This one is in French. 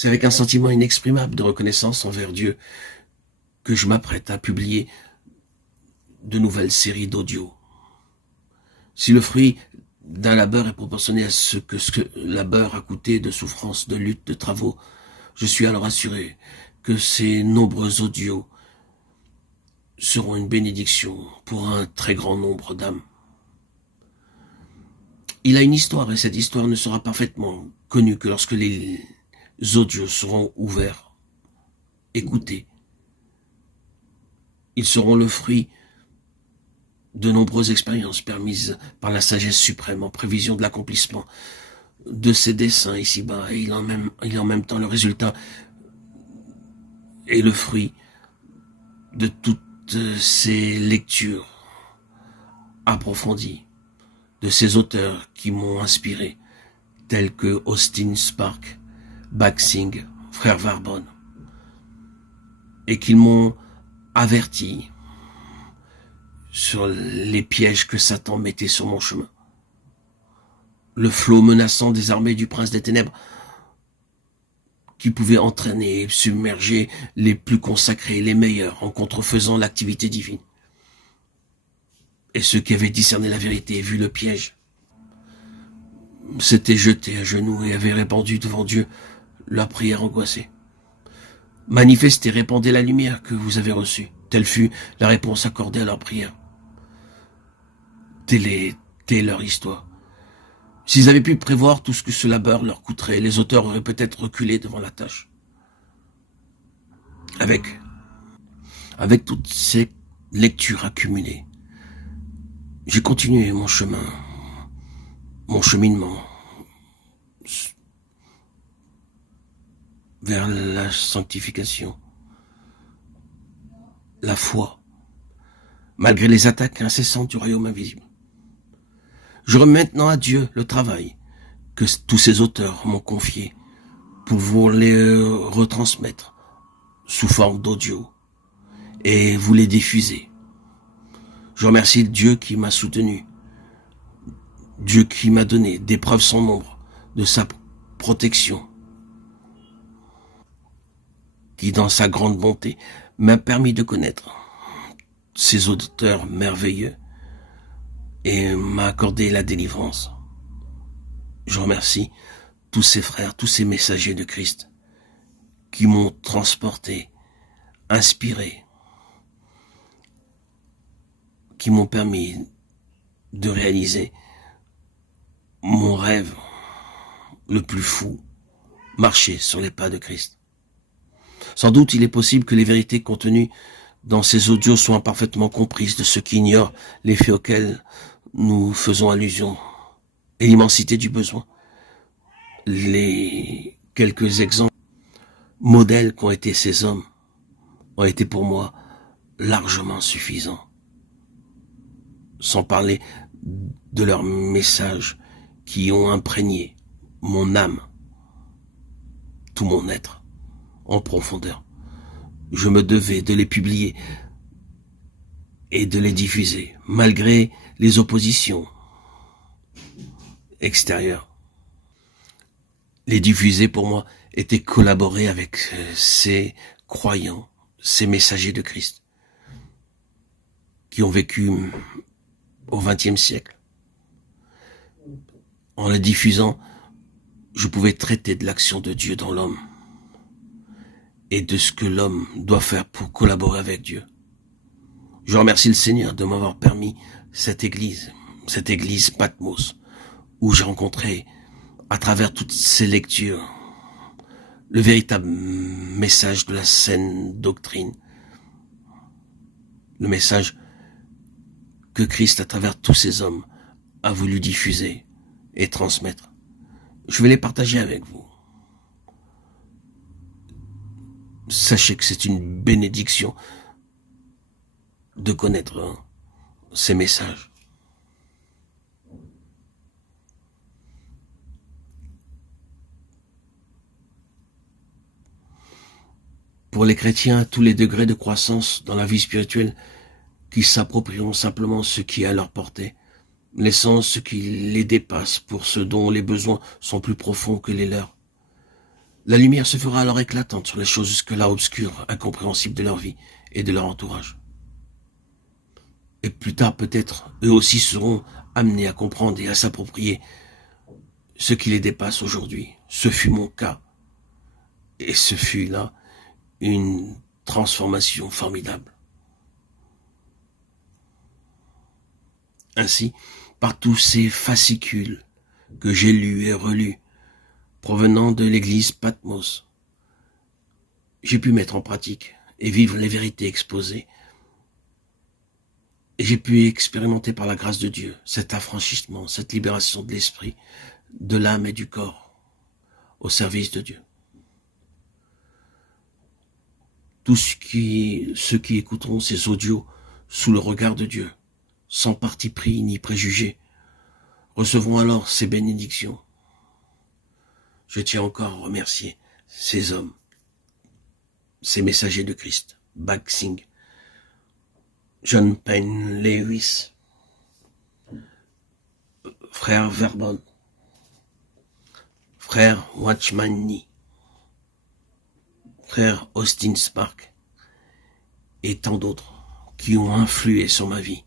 C'est avec un sentiment inexprimable de reconnaissance envers Dieu que je m'apprête à publier de nouvelles séries d'audio. Si le fruit d'un labeur est proportionné à ce que labeur a coûté de souffrance, de lutte, de travaux, je suis alors assuré que ces nombreux audios seront une bénédiction pour un très grand nombre d'âmes. Il a une histoire et cette histoire ne sera parfaitement connue que lorsque les audios seront ouverts, écoutés. Ils seront le fruit de nombreuses expériences permises par la sagesse suprême en prévision de l'accomplissement de ses desseins ici-bas, et il est en même temps le résultat et le fruit de toutes ces lectures approfondies de ces auteurs qui m'ont inspiré, tels que Austin Spark, Baxing, Frère Varbonne, et qu'ils m'ont averti sur les pièges que Satan mettait sur mon chemin. Le flot menaçant des armées du prince des ténèbres qui pouvait entraîner et submerger les plus consacrés, les meilleurs, en contrefaisant l'activité divine. Et ceux qui avaient discerné la vérité et vu le piège s'étaient jetés à genoux et avaient répandu devant Dieu leur prière angoissée. Manifestez, répandez la lumière que vous avez reçue. Telle fut la réponse accordée à leur prière. Telle était leur histoire. S'ils avaient pu prévoir tout ce que ce labeur leur coûterait, les auteurs auraient peut-être reculé devant la tâche. Avec toutes ces lectures accumulées, j'ai continué mon chemin, mon cheminement vers la sanctification, la foi, malgré les attaques incessantes du royaume invisible. Je remets maintenant à Dieu le travail que tous ces auteurs m'ont confié pour vous les retransmettre sous forme d'audio et vous les diffuser. Je remercie Dieu qui m'a soutenu, Dieu qui m'a donné des preuves sans nombre de sa protection, qui dans sa grande bonté m'a permis de connaître ces auteurs merveilleux et m'a accordé la délivrance. Je remercie tous ces frères, tous ces messagers de Christ qui m'ont transporté, inspiré, qui m'ont permis de réaliser mon rêve le plus fou, marcher sur les pas de Christ. Sans doute il est possible que les vérités contenues dans ces audios soient parfaitement comprises de ceux qui ignorent les faits auxquels nous faisons allusion et l'immensité du besoin. Les quelques exemples modèles qu'ont été ces hommes ont été pour moi largement suffisants. Sans parler de leurs messages qui ont imprégné mon âme, tout mon être, en profondeur. Je me devais de les publier et de les diffuser, malgré les oppositions extérieures. Les diffuser pour moi était collaborer avec ces croyants, ces messagers de Christ, qui ont vécu au XXe siècle. En la diffusant, je pouvais traiter de l'action de Dieu dans l'homme et de ce que l'homme doit faire pour collaborer avec Dieu. Je remercie le Seigneur de m'avoir permis cette église Patmos, où j'ai rencontré, à travers toutes ces lectures, le véritable message de la saine doctrine, le message que Christ, à travers tous ces hommes, a voulu diffuser et transmettre. Je vais les partager avec vous. Sachez que c'est une bénédiction de connaître ces messages. Pour les chrétiens, tous les degrés de croissance dans la vie spirituelle qui s'approprieront simplement ce qui est à leur portée, laissant ce qui les dépasse pour ceux dont les besoins sont plus profonds que les leurs. La lumière se fera alors éclatante sur les choses jusque-là obscures, incompréhensibles de leur vie et de leur entourage. Et plus tard, peut-être, eux aussi seront amenés à comprendre et à s'approprier ce qui les dépasse aujourd'hui. Ce fut mon cas. Et ce fut là une transformation formidable. Ainsi, par tous ces fascicules que j'ai lus et relus, provenant de l'église Patmos, j'ai pu mettre en pratique et vivre les vérités exposées. Et j'ai pu expérimenter par la grâce de Dieu cet affranchissement, cette libération de l'esprit, de l'âme et du corps au service de Dieu. Tous ceux qui écouteront ces audios sous le regard de Dieu, sans parti pris ni préjugé, recevront alors ces bénédictions. Je tiens encore à remercier ces hommes, ces messagers de Christ, Baksing, John Payne Lewis, frère Verbon, frère Watchman Nee, frère Austin Spark et tant d'autres qui ont influé sur ma vie